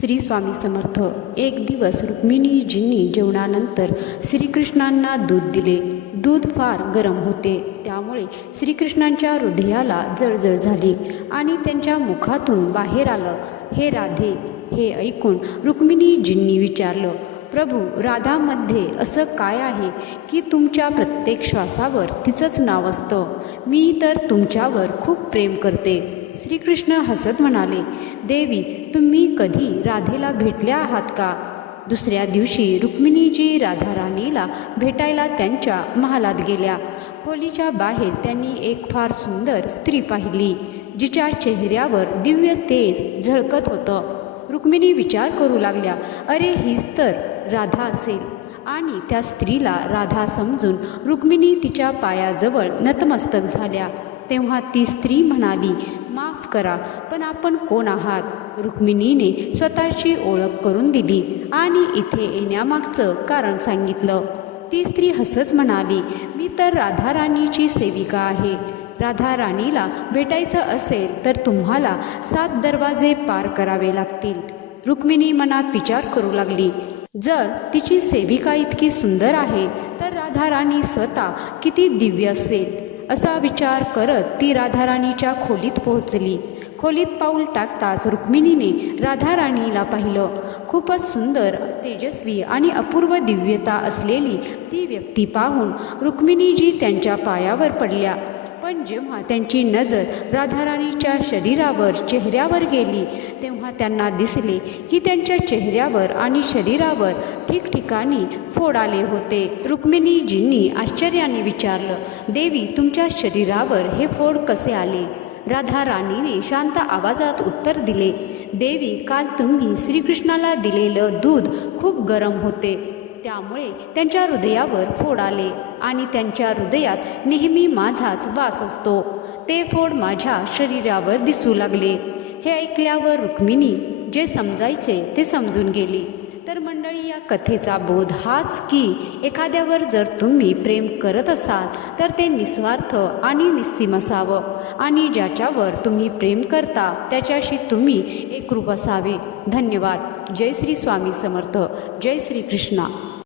श्री स्वामी समर्थ. एक दिवस रुक्मिणीजींनी जेवणानंतर श्रीकृष्णांना दूध दिले. दूध फार गरम होते. त्यामुळे श्रीकृष्णांच्या हृदयाला जळजळ झाली आणि त्यांच्या मुखातून बाहेर आलं. हे राधे हे ऐकून रुक्मिणीजींनी विचारलं प्रभू राधामध्ये असं काय आहे की तुमच्या प्रत्येक श्वासावर तिचंच नाव असतं? मी तर तुमच्यावर खूप प्रेम करते. श्रीकृष्ण हसत म्हणाले देवी तुम्ही कधी राधेला भेटल्या आहात का? दुसऱ्या दिवशी रुक्मिणीजी राधाराणीला भेटायला त्यांच्या महालात गेल्या. खोलीच्या बाहेर त्यांनी एक फार सुंदर स्त्री पाहिली जिच्या चेहऱ्यावर दिव्य तेज झळकत होतं. रुक्मिणी विचार करू लागल्या. अरे हीच तर राधा असेल. आणि त्या स्त्रीला राधा समजून रुक्मिणी तिच्या पायाजवळ नतमस्तक झाल्या. तेव्हा ती स्त्री म्हणाली माफ करा पण आपण कोण आहात? रुक्मिणीने स्वतःची ओळख करून दिली आणि इथे येण्यामागचं कारण सांगितलं. ती स्त्री हसत म्हणाली मी तर राधाराणीची सेविका आहे. राधा राणीला भेटायचं असेल तर तुम्हाला सात दरवाजे पार करावे लागतील. रुक्मिणी मनात विचार करू लागली. जर तिची सेविका इतकी सुंदर आहे तर राधाराणी स्वतः किती दिव्य असेल? असा विचार करत ती राधाराणीच्या खोलीत पोहोचली. खोलीत पाऊल टाकताच रुक्मिणीने राधाराणीला पाहिलं. खूपच सुंदर तेजस्वी आणि अपूर्व दिव्यता असलेली ती व्यक्ती पाहून रुक्मिणीजी त्यांच्या पायावर पडल्या. पण जेव्हा त्यांची नजर राधाराणीच्या शरीरावर चेहऱ्यावर गेली तेव्हा त्यांना दिसले की त्यांच्या चेहऱ्यावर आणि शरीरावर ठिकठिकाणी फोड आले होते. रुक्मिणीजींनी आश्चर्याने विचारलं देवी तुमच्या शरीरावर हे फोड कसे आले? राधा राणीने शांत आवाजात उत्तर दिले देवी काल तुम्ही श्रीकृष्णाला दिलेलं दूध खूप गरम होते. त्यामुळे त्यांच्या हृदयावर फोड आले आणि त्यांच्या हृदयात नेहमी माझाच वास असतो. ते फोड माझ्या शरीरावर दिसू लागले. हे ऐकल्यावर रुक्मिणी जे समजायचे ते समजून गेली. तर मंडळी या कथेचा बोध हाच की एखाद्यावर जर तुम्ही प्रेम करत असाल तर ते निस्वार्थ आणि निस्सीम असावं. आणि ज्याच्यावर तुम्ही प्रेम करता त्याच्याशी तुम्ही एकरूप असावे. धन्यवाद. जय श्री स्वामी समर्थ. जय श्री कृष्णा.